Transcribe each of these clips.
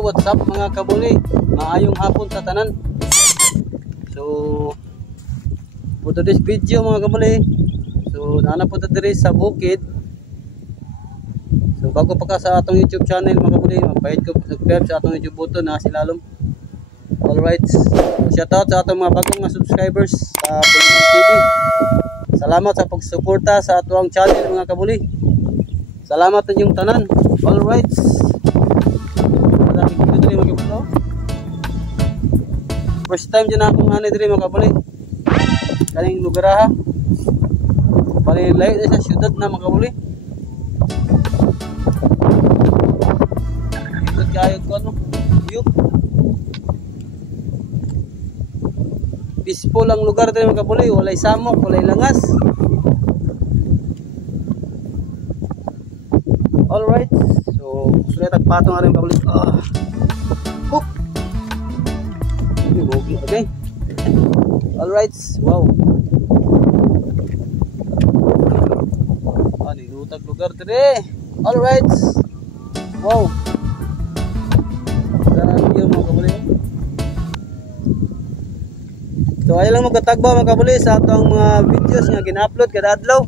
Yo, what's up mga kabuli? Maayong hapon sa tanan. So, for today's video mga kabuli, so naanapunta diri sa bukid. So bago pa ka sa atong YouTube channel mga kabuli, magpahit ko subscribe sa atong YouTube button na silalom. Alright, shout out sa atong mga bagong mga subscribers sa Buliman TV. Salamat sa pagsuporta sa atong channel mga kabuli. Salamat ninyong tanan. Alright, first time dyan akong hanay diri mga kabuli. Kaning lugar ha. Paling layo na sa syudad na mga kabuli. Syudad kayo ko ano. View. Peaceful ang lugar diri mga kabuli. Walay samok, walay langas. Alright. So, sulit agpatong nga rin mga kabuli. Hook. Okay. Alright. Wow. Nilutag lugar diri. Alright. Wow. Grabe yung mga kabuli. So ayaw lang magkatagba mga kabuli sa atong mga videos nga gina-upload kada adlaw.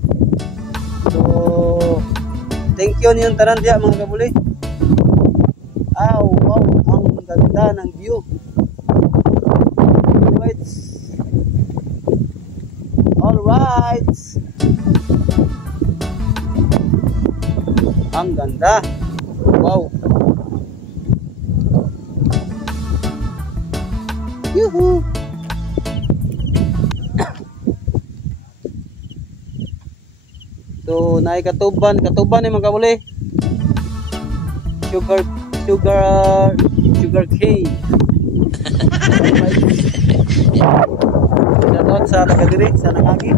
So thank you niyong tanan diya mga kabuli. Wow, ang ganda ng view. Alright. Ang ganda. Wow. Yuhu. So, naay katuban ni mga kabuli. Sugar cane. Shout out sa taga-diri sa Nangagi.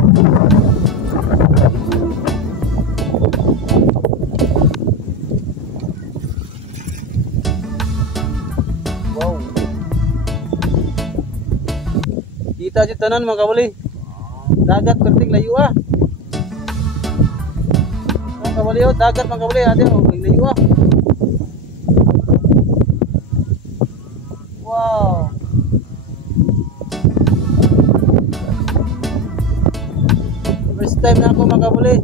Wow. Kita si tanan mga kabuli. Dagat perting layo Mga kabuli dagat mga kabuli ade layo Wow. First time na ako mga kabuli.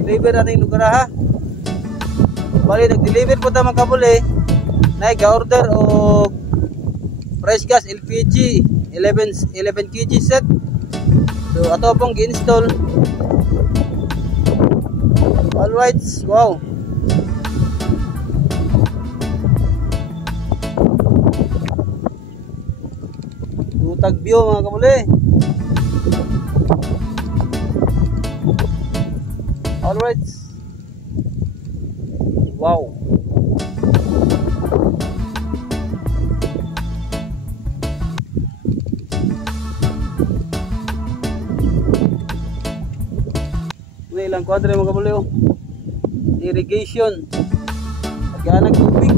Deliver natin lugar ha. Bali nag-deliver po ta mga kabuli. Nag-order og fresh gas LPG 11 kg set. So ato pong gi-install. Alright, wow. Lutag view mga kabuli. Alright. Wow. May ilang kwadre mga kabuli irrigation. Naghanag tubig.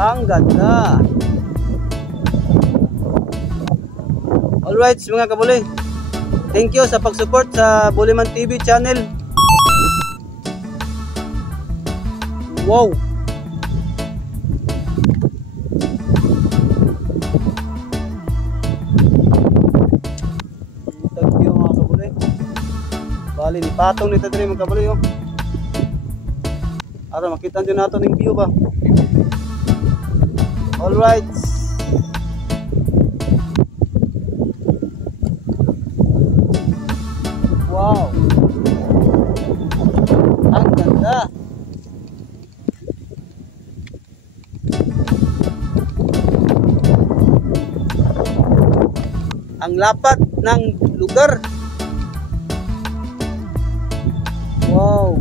Ang ganda. Alright mga kabuli, thank you sa pag-support sa Buliman TV channel. Wow. Thank you mga kabuli. Bali ni patong nito diri mga kabuli Ara makita din nato ning view ba. Alright. Wow. Ang ganda. Ang lapat ng lugar. Wow.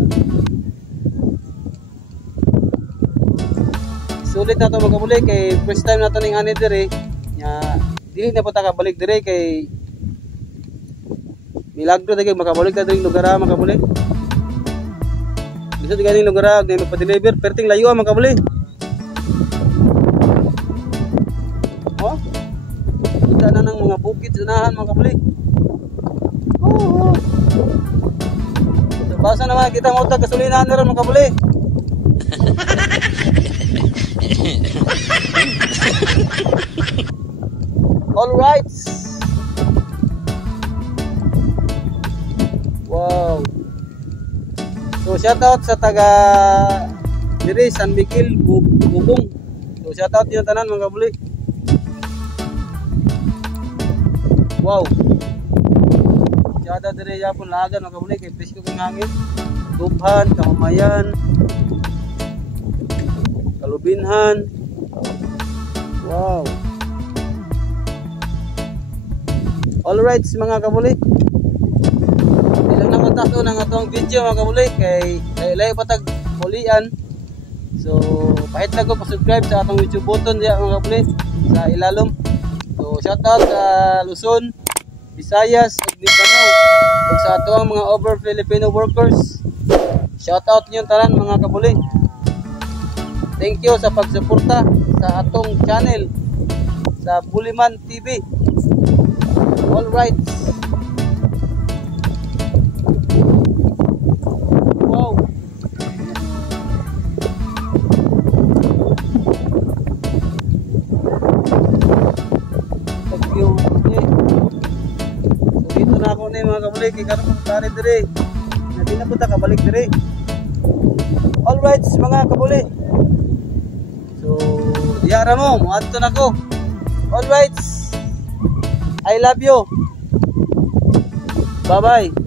Sulit na ito mga kabuli kay first time na ito ng ani diri. Dili na po ta kabalik diri kay milagro na kayo makabalik na diri lugar mga kabuli. Bisa di ganing lugar na magpa-deliver perting layo mga kabuli. Oh? makita na ng mga bukid sa unahan mga kabuli. So basa na makikita mo tag gasolinahan na rin mga kabuli. All right. Wow. So shout out sa taga diri San Miguel Bubong. So shout out yung tanan mga kabuli. Wow. Shout out diri yapon lagan mga kabuli kay presko kang hangin. Tubhan, Kamamayan, Kalubinhan. Wow. Alright mga kabuli. Ilang na kontakto ng atong video mga kabuli kay layo patag pulian. So pahit na ko pa-subscribe sa atong YouTube button diya mga kabuli sa ilalom. So shout out sa Luzon, Visayas, ug Mindanao ug sa atong mga over Filipino workers. Shout out niyo tanan mga kabuli. Thank you sa pagsuporta sa atong channel sa Buliman TV. All right. Wow. Thank you. Okay. So dito na ako ni mga kabalik kay karon kare dire. Hindi na punta kabalik dire. All right mga kabuli. So diara mo, muadto na ko. All right. I love you. Bye-bye.